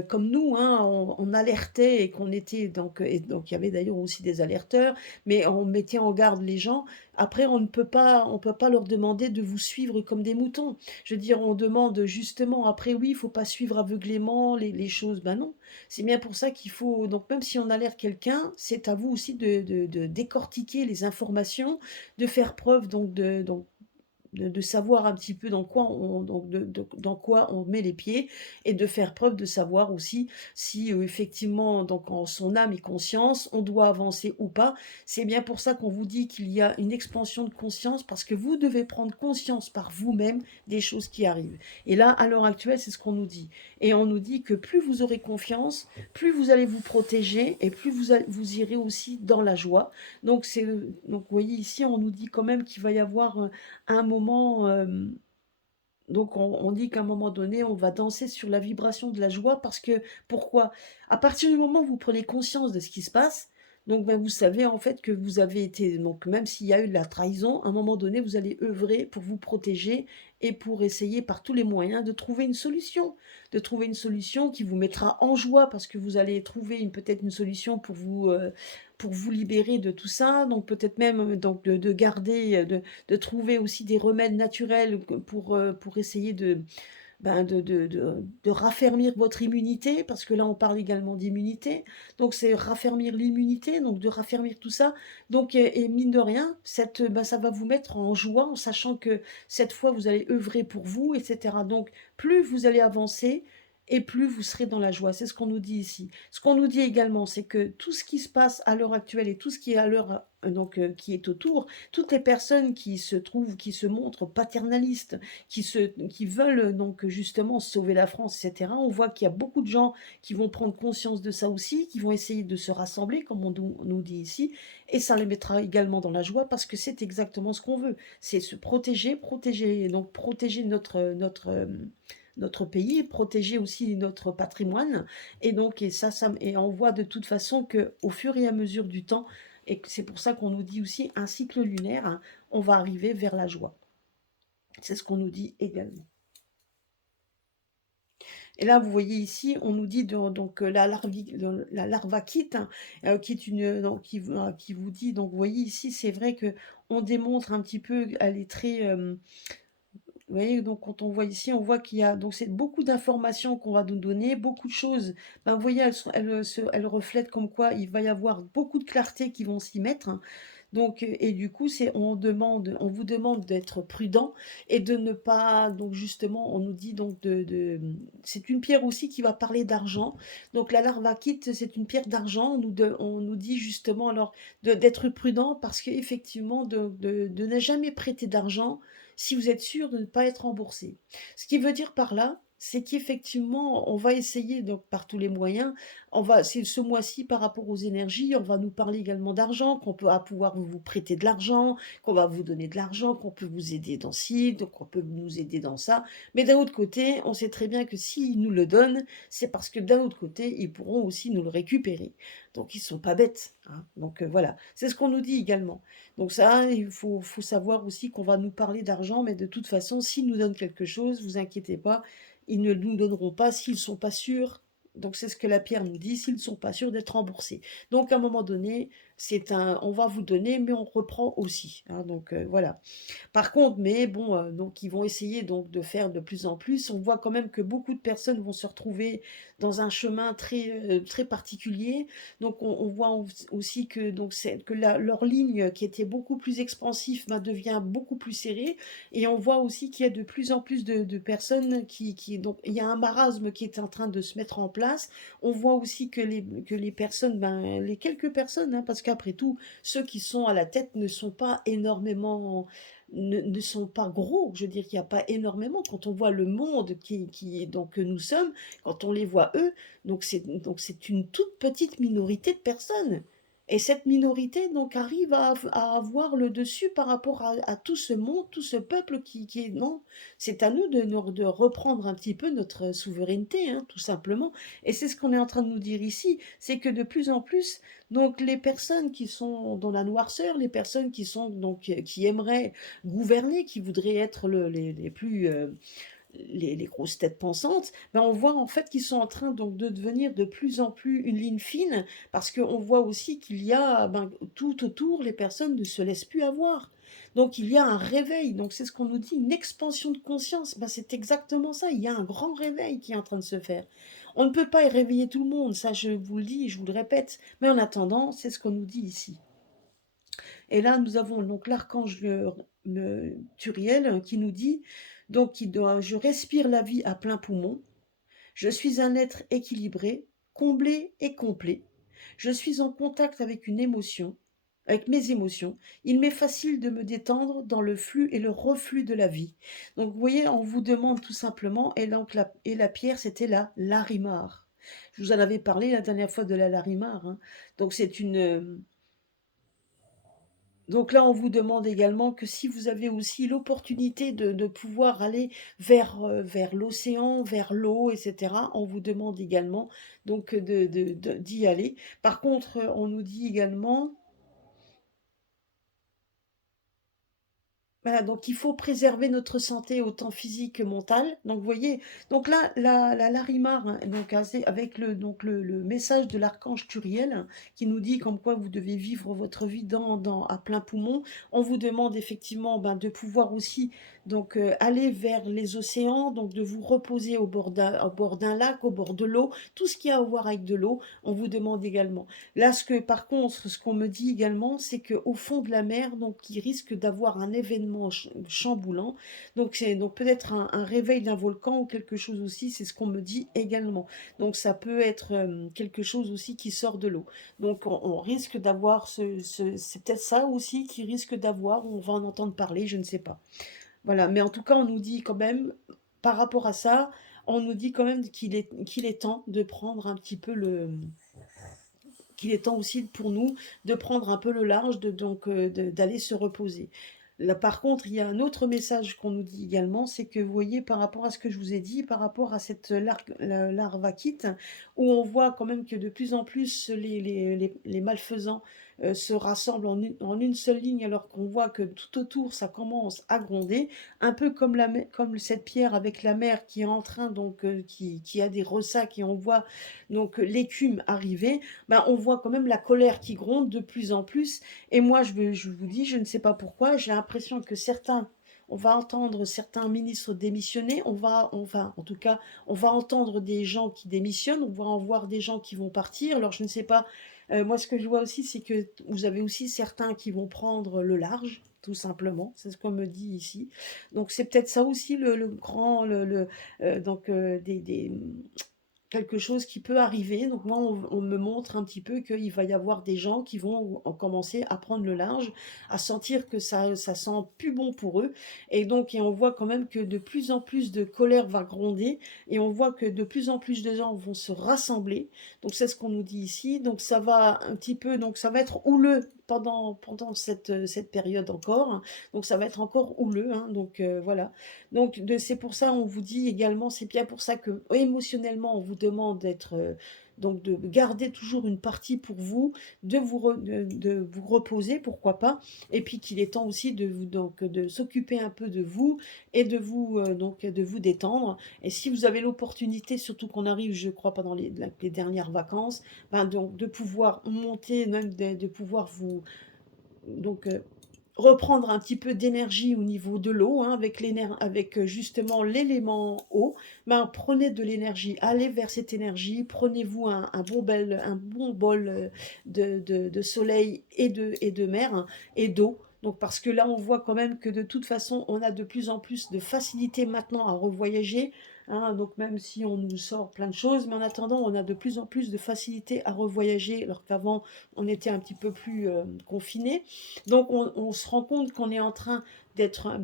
comme nous, hein, on alertait et qu'on était et donc il y avait d'ailleurs aussi des alerteurs, mais on mettait en garde les gens. Après, on peut pas leur demander de vous suivre comme des moutons. Je veux dire, on demande justement, après oui, il faut pas suivre aveuglément les choses. Ben non, c'est bien pour ça qu'il faut, donc même si on alerte quelqu'un, c'est à vous aussi de décortiquer les informations, de faire preuve de savoir un petit peu dans quoi on met les pieds, et de faire preuve de savoir aussi si effectivement, donc en son âme et conscience, on doit avancer ou pas. C'est bien pour ça qu'on vous dit qu'il y a une expansion de conscience, parce que vous devez prendre conscience par vous-même des choses qui arrivent. Et là, à l'heure actuelle, c'est ce qu'on nous dit. Et on nous dit que plus vous aurez confiance, plus vous allez vous protéger, et plus vous irez aussi dans la joie. Donc, vous voyez ici, on nous dit quand même qu'il va y avoir un moment, donc on dit qu'à un moment donné, on va danser sur la vibration de la joie, parce que, pourquoi? À partir du moment où vous prenez conscience de ce qui se passe, donc vous savez en fait que vous avez été, donc même s'il y a eu de la trahison, à un moment donné, vous allez œuvrer pour vous protéger et pour essayer par tous les moyens de trouver une solution qui vous mettra en joie, parce que vous allez trouver peut-être une solution pour vous libérer de tout ça, donc peut-être même de garder, de trouver aussi des remèdes naturels pour essayer ben, de raffermir votre immunité, parce que là, on parle également d'immunité. Donc, c'est raffermir l'immunité, donc de raffermir tout ça. Donc, et mine de rien, ben, ça va vous mettre en joie en sachant que cette fois, vous allez œuvrer pour vous, etc. Donc, plus vous allez avancer et plus vous serez dans la joie. C'est ce qu'on nous dit ici. Ce qu'on nous dit également, c'est que tout ce qui se passe à l'heure actuelle et tout ce qui est à l'heure, qui est autour, toutes les personnes qui se trouvent, qui se montrent paternalistes, qui veulent donc justement sauver la France, etc. On voit qu'il y a beaucoup de gens qui vont prendre conscience de ça aussi, qui vont essayer de se rassembler, comme on nous dit ici, et ça les mettra également dans la joie parce que c'est exactement ce qu'on veut. C'est se protéger, donc protéger notre pays, protéger aussi notre patrimoine. Et donc, et on voit de toute façon que au fur et à mesure du temps, et c'est pour ça qu'on nous dit aussi un cycle lunaire, hein, on va arriver vers la joie. C'est ce qu'on nous dit également. Et là, vous voyez ici, on nous dit donc la larvakite, hein, qui est qui vous dit, donc vous voyez ici, c'est vrai que on démontre un petit peu, elle est très, vous voyez, donc quand on voit ici, on voit qu'il y a, donc c'est beaucoup d'informations qu'on va nous donner, beaucoup de choses. Ben, vous voyez, elles reflètent comme quoi il va y avoir beaucoup de clarté qui vont s'y mettre, hein. Donc, et du coup, on vous demande d'être prudent et de ne pas, donc justement, on nous dit donc c'est une pierre aussi qui va parler d'argent. Donc la larvakite, c'est une pierre d'argent. On nous dit justement alors d'être prudent parce qu'effectivement, de ne jamais prêter d'argent si vous êtes sûr de ne pas être remboursé. Ce qui veut dire par là, c'est qu'effectivement, on va essayer donc par tous les moyens. C'est ce mois-ci par rapport aux énergies, on va nous parler également d'argent, qu'on peut pouvoir vous prêter de l'argent, qu'on va vous donner de l'argent, qu'on peut vous aider dans ci, donc on peut nous aider dans ça. Mais d'un autre côté, on sait très bien que s'ils nous le donnent, c'est parce que d'un autre côté, ils pourront aussi nous le récupérer. Donc ils sont pas bêtes, hein. Donc voilà, c'est ce qu'on nous dit également. Donc ça, il faut savoir aussi qu'on va nous parler d'argent, mais de toute façon, s'ils nous donnent quelque chose, vous inquiétez pas, ils ne nous donneront pas s'ils ne sont pas sûrs. Donc c'est ce que la pierre nous dit, s'ils ne sont pas sûrs d'être remboursés. Donc à un moment donné, on va vous donner, mais on reprend aussi, hein. Donc voilà. Par contre, mais bon, donc ils vont essayer donc de faire de plus en plus. On voit quand même que beaucoup de personnes vont se retrouver dans un chemin très particulier. Donc on voit aussi que leur ligne qui était beaucoup plus expansif, ben, devient beaucoup plus serrée. Et on voit aussi qu'il y a de plus en plus de personnes donc il y a un marasme qui est en train de se mettre en place. On voit aussi que les personnes, ben, les quelques personnes, hein, parce qu'après tout, ceux qui sont à la tête ne sont pas énormément, ne sont pas gros. Je veux dire qu'il n'y a pas énormément. Quand on voit le monde donc, que nous sommes, quand on les voit eux, donc c'est une toute petite minorité de personnes. Et cette minorité donc arrive à avoir le dessus par rapport à tout ce monde, tout ce peuple qui est... Non, c'est à nous de reprendre un petit peu notre souveraineté, hein, tout simplement. Et c'est ce qu'on est en train de nous dire ici, c'est que de plus en plus, donc les personnes qui sont dans la noirceur, les personnes qui sont donc qui aimeraient gouverner, qui voudraient être les plus les grosses têtes pensantes, ben on voit en fait qu'ils sont en train donc de devenir de plus en plus une ligne fine, parce qu'on voit aussi qu'il y a ben, tout autour, les personnes ne se laissent plus avoir. Donc il y a un réveil, donc c'est ce qu'on nous dit, une expansion de conscience, ben, c'est exactement ça, il y a un grand réveil qui est en train de se faire. On ne peut pas y réveiller tout le monde, ça je vous le dis, je vous le répète, mais en attendant, c'est ce qu'on nous dit ici. Et là, nous avons donc l'archange Turiel qui nous dit, donc je respire la vie à plein poumon, je suis un être équilibré, comblé et complet, je suis en contact avec mes émotions, il m'est facile de me détendre dans le flux et le reflux de la vie. Donc vous voyez, on vous demande tout simplement, et donc la pierre, c'était la larimar. Je vous en avais parlé la dernière fois de la larimar, hein. Donc c'est une... Donc là, on vous demande également que si vous avez aussi l'opportunité de pouvoir aller vers l'océan, vers l'eau, etc., on vous demande également donc d'y aller. Par contre, on nous dit également Voilà, donc il faut préserver notre santé autant physique que mentale. Donc vous voyez, donc là, la Larimar, hein, donc avec le message de l'archange Turiel, hein, qui nous dit comme quoi vous devez vivre votre vie à plein poumon. On vous demande effectivement ben, de pouvoir aussi donc aller vers les océans, donc de vous reposer au bord d'un lac, au bord de l'eau, tout ce qui a à voir avec de l'eau, on vous demande également. Là, par contre, ce qu'on me dit également, c'est qu'au fond de la mer, donc, il risque d'avoir un événement chamboulant. Donc, c'est donc peut-être un réveil d'un volcan ou quelque chose aussi, c'est ce qu'on me dit également. Donc, ça peut être quelque chose aussi qui sort de l'eau. Donc, on risque d'avoir c'est peut-être ça aussi qui risque d'avoir, on va en entendre parler, je ne sais pas. Voilà, mais en tout cas, on nous dit quand même, par rapport à ça, on nous dit quand même qu'il est temps de prendre un petit peu qu'il est temps aussi pour nous de prendre un peu le large, d'aller se reposer. Là, par contre, il y a un autre message qu'on nous dit également, c'est que vous voyez, par rapport à ce que je vous ai dit, par rapport à cette larvakite, où on voit quand même que de plus en plus les malfaisants se rassemblent en une seule ligne, alors qu'on voit que tout autour, ça commence à gronder, un peu comme, comme cette pierre avec la mer qui est en train, donc, qui a des ressacs, et on voit donc l'écume arriver, ben, on voit quand même la colère qui gronde de plus en plus. Et moi, je vous dis, je ne sais pas pourquoi, j'ai l'impression que on va entendre certains ministres démissionner, en tout cas, on va entendre des gens qui démissionnent, on va en voir des gens qui vont partir. Alors, je ne sais pas, moi, ce que je vois aussi, c'est que vous avez aussi certains qui vont prendre le large, tout simplement, c'est ce qu'on me dit ici. Donc, c'est peut-être ça aussi le grand, donc, quelque chose qui peut arriver. Donc moi, on me montre un petit peu qu'il va y avoir des gens qui vont commencer à prendre le large, à sentir que ça sent plus bon pour eux. Et on voit quand même que de plus en plus de colère va gronder et on voit que de plus en plus de gens vont se rassembler. Donc c'est ce qu'on nous dit ici. Donc ça va un petit peu, donc ça va être houleux pendant cette période encore. Donc ça va être encore houleux, hein. Donc voilà. Donc, c'est pour ça, on vous dit également, c'est bien pour ça que émotionnellement, on vous demande donc de garder toujours une partie pour vous, de vous reposer, pourquoi pas, et puis qu'il est temps aussi de s'occuper un peu de vous et de vous détendre. Et si vous avez l'opportunité, surtout qu'on arrive, je crois, pendant les dernières vacances, ben donc de pouvoir monter, même de pouvoir vous donc reprendre un petit peu d'énergie au niveau de l'eau, hein, avec justement l'élément eau, ben, prenez de l'énergie, allez vers cette énergie, prenez-vous un bon bol de soleil et de mer, hein, et d'eau. Donc parce que là, on voit quand même que de toute façon, on a de plus en plus de facilité maintenant à revoyager, hein, donc même si on nous sort plein de choses, mais en attendant, on a de plus en plus de facilité à revoyager, alors qu'avant, on était un petit peu plus confiné. Donc on se rend compte qu'on est en train d'être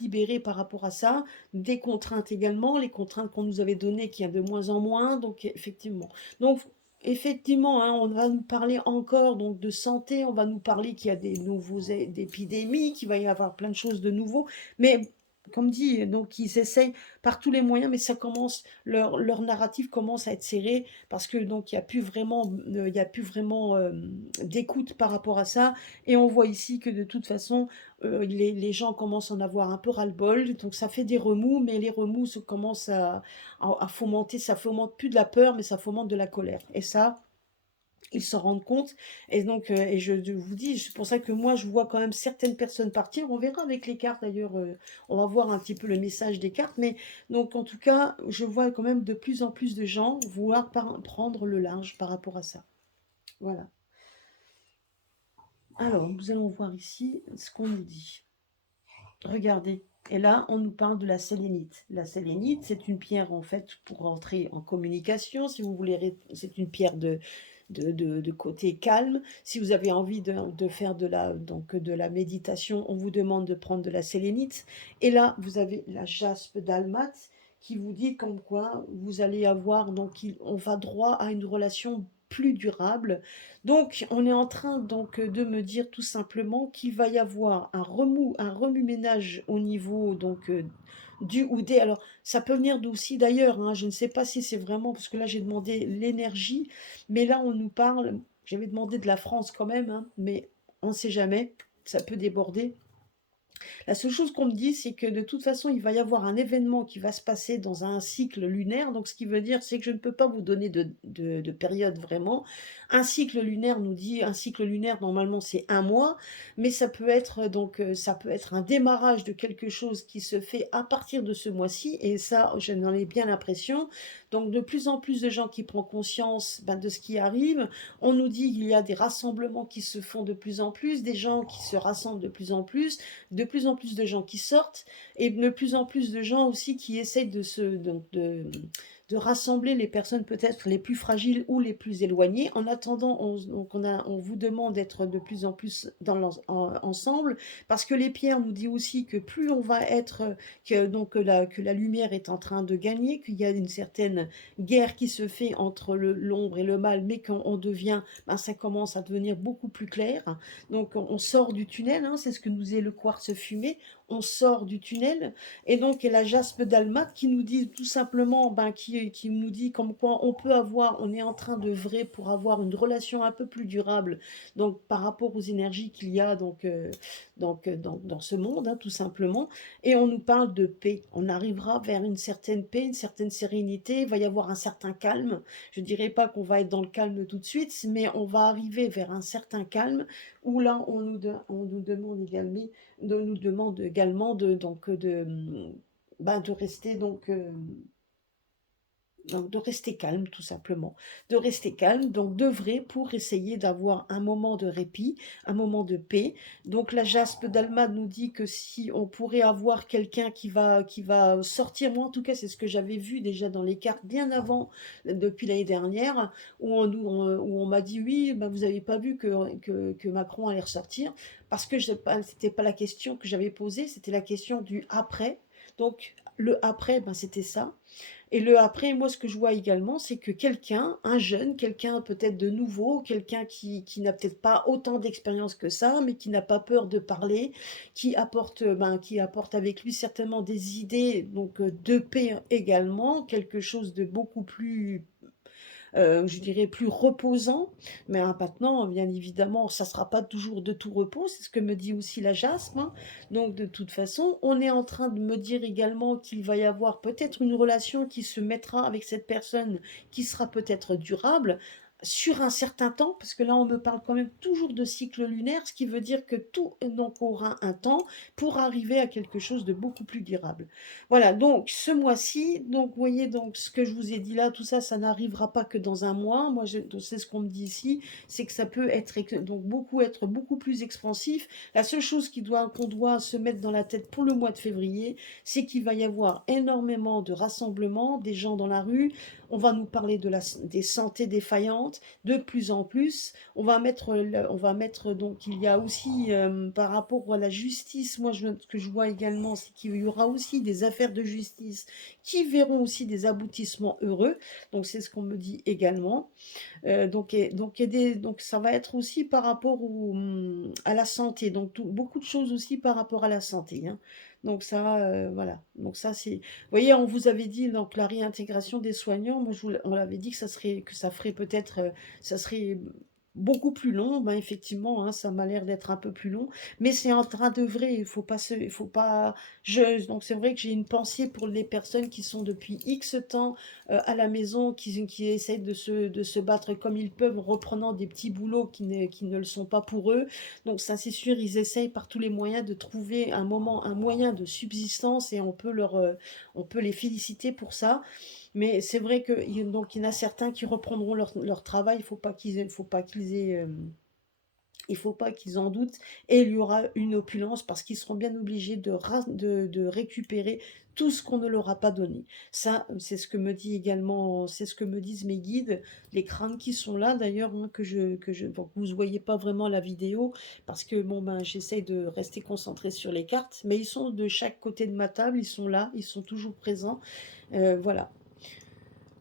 libéré par rapport à ça, des contraintes également, les contraintes qu'on nous avait données qui y a de moins en moins, donc effectivement. Donc effectivement, hein, on va nous parler encore donc de santé, on va nous parler qu'il y a des nouveaux épidémies, qu'il va y avoir plein de choses de nouveaux, mais comme dit, donc ils essayent par tous les moyens, mais leur narratif commence à être serré parce que donc il y a plus vraiment d'écoute par rapport à ça. Et on voit ici que de toute façon, les gens commencent à en avoir un peu ras-le-bol. Donc ça fait des remous, mais les remous commencent à fomenter. Ça fomente plus de la peur, mais ça fomente de la colère. Et ça, ils s'en rendent compte. Et donc, et je vous dis, c'est pour ça que moi, je vois quand même certaines personnes partir. On verra avec les cartes d'ailleurs. On va voir un petit peu le message des cartes. Mais donc, en tout cas, je vois quand même de plus en plus de gens vouloir prendre le large par rapport à ça. Voilà. Alors, nous allons voir ici ce qu'on nous dit. Regardez. Et là, on nous parle de la sélénite. La sélénite, c'est une pierre, en fait, pour entrer en communication. Si vous voulez, c'est une pierre de côté calme. Si vous avez envie de faire de la méditation, on vous demande de prendre de la sélénite. Et là, vous avez la jaspe dalmate qui vous dit comme quoi vous allez avoir, donc on va droit à une relation plus durable. Donc, on est en train donc de me dire tout simplement qu'il va y avoir un remue-ménage au niveau donc du ou des. Alors, ça peut venir d'aussi d'ailleurs, hein, je ne sais pas si c'est vraiment, parce que là j'ai demandé l'énergie, mais là on nous parle, j'avais demandé de la France quand même, hein, mais on ne sait jamais, ça peut déborder. La seule chose qu'on me dit, c'est que de toute façon, il va y avoir un événement qui va se passer dans un cycle lunaire. Donc, ce qui veut dire, c'est que je ne peux pas vous donner de période vraiment. Un cycle lunaire nous dit, un cycle lunaire, normalement, c'est un mois, mais ça peut être donc, ça peut être un démarrage de quelque chose qui se fait à partir de ce mois-ci. Et ça, j'en ai bien l'impression. Donc, de plus en plus de gens qui prennent conscience ben, de ce qui arrive. On nous dit qu'il y a des rassemblements qui se font de plus en plus, des gens qui se rassemblent de plus en plus de gens qui sortent et de plus en plus de gens aussi qui essayent de rassembler les personnes peut-être les plus fragiles ou les plus éloignées. En attendant, on vous demande d'être de plus en plus ensemble parce que les pierres nous disent aussi que plus on va être, que la lumière est en train de gagner, qu'il y a une certaine guerre qui se fait entre l'ombre et le mal, mais quand on devient, ben, ça commence à devenir beaucoup plus clair. Donc on sort du tunnel, hein, c'est ce que nous dit le quartz fumé, on sort du tunnel, et donc et la jaspe d'Almat qui nous dit tout simplement, ben, qui nous dit comme quoi on peut avoir, on est en train de vrai pour avoir une relation un peu plus durable, donc par rapport aux énergies qu'il y a dans ce monde, hein, tout simplement, et on nous parle de paix, on arrivera vers une certaine paix, une certaine sérénité, il va y avoir un certain calme, je dirais pas qu'on va être dans le calme tout de suite, mais on va arriver vers un certain calme, où là on nous demande également, de rester donc de rester calme tout simplement, de rester calme, donc d'œuvrer pour essayer d'avoir un moment de répit, un moment de paix. Donc la jaspe d'Alma nous dit que si on pourrait avoir quelqu'un qui va sortir, moi en tout cas c'est ce que j'avais vu déjà dans les cartes bien avant, depuis l'année dernière, où on m'a dit oui, ben vous n'avez pas vu que Macron allait ressortir, parce que c'était pas la question que j'avais posée, c'était la question du après. Donc le après, ben, c'était ça. Et le après, moi, ce que je vois également, c'est que quelqu'un, un jeune, quelqu'un peut-être de nouveau, quelqu'un qui n'a peut-être pas autant d'expérience que ça, mais qui n'a pas peur de parler, qui apporte avec lui certainement des idées, donc de paix également, quelque chose de beaucoup plus je dirais plus reposant, mais maintenant, bien évidemment, ça ne sera pas toujours de tout repos, c'est ce que me dit aussi la jasme, hein. Donc de toute façon, on est en train de me dire également qu'il va y avoir peut-être une relation qui se mettra avec cette personne, qui sera peut-être durable, sur un certain temps, parce que là on me parle quand même toujours de cycle lunaire, ce qui veut dire que tout donc aura un temps pour arriver à quelque chose de beaucoup plus durable. Voilà, donc ce mois-ci, donc vous voyez, donc ce que je vous ai dit là, tout ça, ça n'arrivera pas que dans un mois. Moi, c'est ce qu'on me dit ici, c'est que ça peut être beaucoup plus expansif. La seule chose qu'on doit se mettre dans la tête pour le mois de février, c'est qu'il va y avoir énormément de rassemblements, des gens dans la rue. On va nous parler des santé défaillantes de plus en plus. On va mettre donc il y a aussi par rapport à la justice, ce que je vois également, c'est qu'il y aura aussi des affaires de justice qui verront aussi des aboutissements heureux. Donc c'est ce qu'on me dit également. Donc ça va être aussi par rapport à la santé. Donc beaucoup de choses aussi par rapport à la santé, hein. Donc ça, voilà. Donc ça c'est, vous voyez, on vous avait dit donc la réintégration des soignants. On l'avait dit que ça ferait peut-être, ça serait beaucoup plus long. Ben effectivement, hein, ça m'a l'air d'être un peu plus long, mais c'est en train d'œuvrer. Il faut pas. Donc c'est vrai que j'ai une pensée pour les personnes qui sont depuis X temps à la maison, qui essayent de se battre comme ils peuvent, en reprenant des petits boulots qui ne le sont pas pour eux. Donc ça c'est sûr, ils essayent par tous les moyens de trouver un moyen de subsistance, et on peut les féliciter pour ça. Mais c'est vrai donc il y en a certains qui reprendront leur travail, il faut pas qu'ils en doutent, et il y aura une opulence parce qu'ils seront bien obligés de récupérer tout ce qu'on ne leur a pas donné. Ça, c'est ce que me dit également, c'est ce que me disent mes guides, les crânes qui sont là d'ailleurs, hein, donc vous ne voyez pas vraiment la vidéo parce que bon ben j'essaye de rester concentrée sur les cartes, mais ils sont de chaque côté de ma table, ils sont là, ils sont toujours présents, voilà.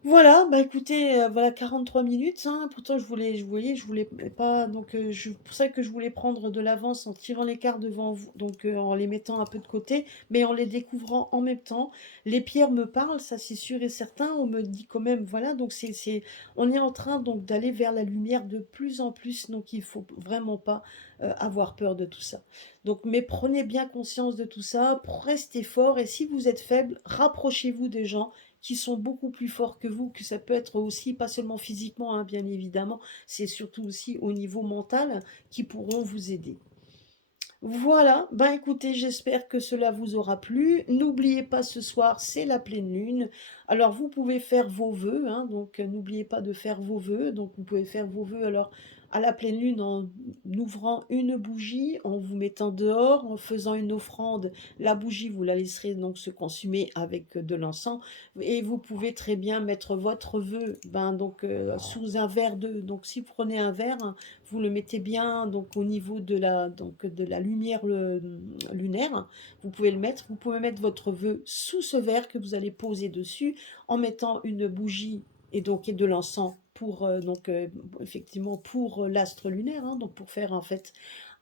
Voilà, bah, écoutez, voilà 43 minutes, hein. Pourtant je voulais pas donc pour ça que je voulais prendre de l'avance en tirant les cartes devant vous, donc en les mettant un peu de côté, mais en les découvrant en même temps. Les pierres me parlent, ça c'est sûr et certain. On me dit quand même voilà, donc on est en train donc d'aller vers la lumière de plus en plus, donc il faut vraiment pas, avoir peur de tout ça. Donc mais prenez bien conscience de tout ça, restez fort et si vous êtes faible, rapprochez-vous des gens qui sont beaucoup plus forts que vous, que ça peut être aussi, pas seulement physiquement, hein, bien évidemment, c'est surtout aussi au niveau mental qui pourront vous aider. Voilà, ben écoutez, j'espère que cela vous aura plu. N'oubliez pas ce soir, c'est la pleine lune. Alors vous pouvez faire vos vœux, hein, donc n'oubliez pas de faire vos vœux. Donc vous pouvez faire vos vœux alors à la pleine lune en ouvrant une bougie, en vous mettant dehors, en faisant une offrande. La bougie, vous la laisserez donc se consumer avec de l'encens. Et vous pouvez très bien mettre votre vœu ben, donc, sous un verre d'eau. Donc si vous prenez un verre, hein, vous le mettez bien donc au niveau de la lumière lunaire. Vous pouvez le mettre, vous pouvez mettre votre vœu sous ce verre que vous allez poser dessus en mettant une bougie et de l'encens pour effectivement pour l'astre lunaire, hein, donc pour faire en fait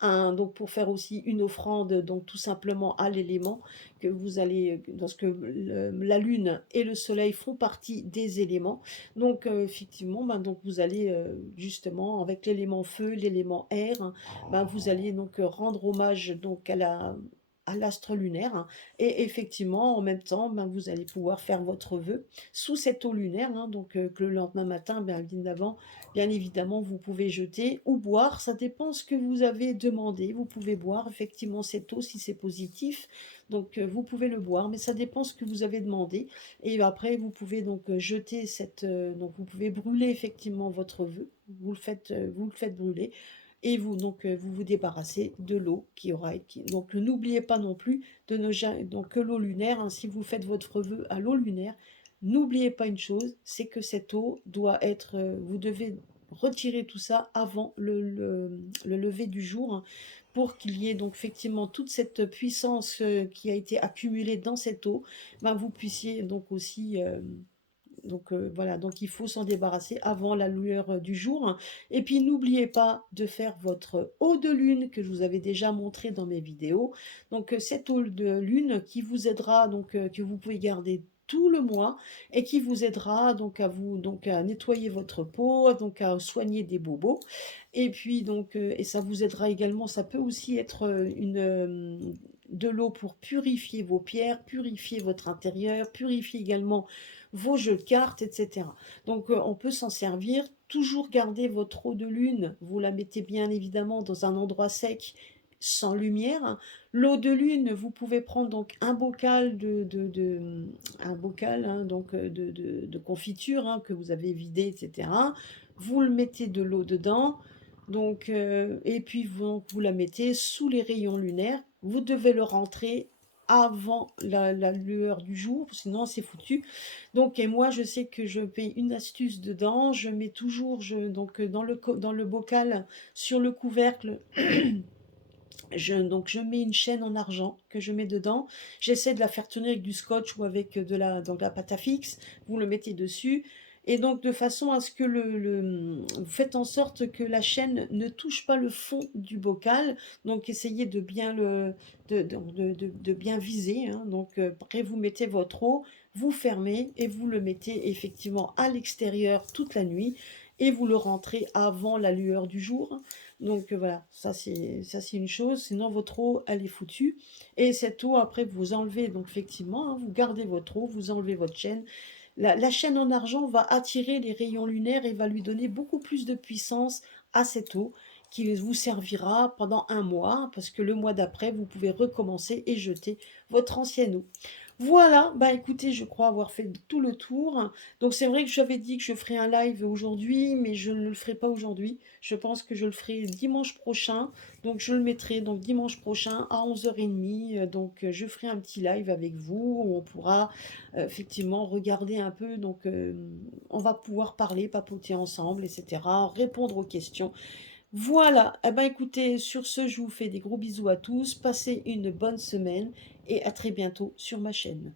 donc pour faire aussi une offrande donc tout simplement à l'élément que vous allez parce que la lune et le soleil font partie des éléments donc effectivement, ben, donc vous allez justement avec l'élément feu, l'élément air, hein, ben, vous allez donc rendre hommage donc à l'astre lunaire hein, et effectivement en même temps ben, vous allez pouvoir faire votre vœu sous cette eau lunaire hein, donc que le lendemain matin bien évidemment vous pouvez jeter ou boire, ça dépend ce que vous avez demandé, vous pouvez boire effectivement cette eau si c'est positif donc vous pouvez le boire mais ça dépend ce que vous avez demandé et après, vous pouvez donc jeter donc vous pouvez brûler effectivement votre vœu. Vous le faites brûler et vous vous débarrassez de l'eau qui aura été. Donc n'oubliez pas non plus de ne jamais, donc que l'eau lunaire, hein, si vous faites votre vœu à l'eau lunaire, n'oubliez pas une chose, c'est que cette eau doit être, vous devez retirer tout ça avant le lever du jour hein, pour qu'il y ait donc effectivement toute cette puissance qui a été accumulée dans cette eau ben, vous puissiez donc aussi voilà, donc il faut s'en débarrasser avant la lueur du jour hein. Et puis n'oubliez pas de faire votre eau de lune que je vous avais déjà montré dans mes vidéos. Donc cette eau de lune qui vous aidera donc que vous pouvez garder tout le mois et qui vous aidera donc à nettoyer votre peau, donc à soigner des bobos. Et puis donc et ça vous aidera également, ça peut aussi être de l'eau pour purifier vos pierres, purifier votre intérieur, purifier également vos jeux de cartes, etc. Donc on peut s'en servir. Toujours garder votre eau de lune, vous la mettez bien évidemment dans un endroit sec, sans lumière. L'eau de lune, vous pouvez prendre donc un bocal un bocal hein, donc de confiture hein, que vous avez vidé, etc. Vous le mettez de l'eau dedans. Donc, et puis vous la mettez sous les rayons lunaires. Vous devez le rentrer avant la lueur du jour, sinon c'est foutu. Donc, et moi, je sais que je fais une astuce dedans. Je mets toujours, dans le bocal, sur le couvercle, donc je mets une chaîne en argent que je mets dedans. J'essaie de la faire tenir avec du scotch ou avec donc la pâte à fixe. Vous le mettez dessus. Et donc de façon à ce que vous faites en sorte que la chaîne ne touche pas le fond du bocal. Donc essayez de bien de bien viser. Hein. Donc après vous mettez votre eau, vous fermez et vous le mettez effectivement à l'extérieur toute la nuit et vous le rentrez avant la lueur du jour. Donc voilà, ça c'est une chose, sinon votre eau, elle est foutue. Et cette eau, après, vous enlevez, donc effectivement, hein, vous gardez votre eau, vous enlevez votre chaîne. La chaîne en argent va attirer les rayons lunaires et va lui donner beaucoup plus de puissance à cette eau qui vous servira pendant un mois, parce que le mois d'après, vous pouvez recommencer et jeter votre ancienne eau. Voilà, bah écoutez, je crois avoir fait tout le tour. Donc c'est vrai que j'avais dit que je ferais un live aujourd'hui, mais je ne le ferai pas aujourd'hui. Je pense que je le ferai dimanche prochain. Donc je le mettrai donc dimanche prochain à 11h30. Donc je ferai un petit live avec vous où on pourra effectivement regarder un peu. Donc on va pouvoir parler, papoter ensemble, etc. Répondre aux questions. Voilà, eh ben écoutez, sur ce, je vous fais des gros bisous à tous. Passez une bonne semaine et à très bientôt sur ma chaîne.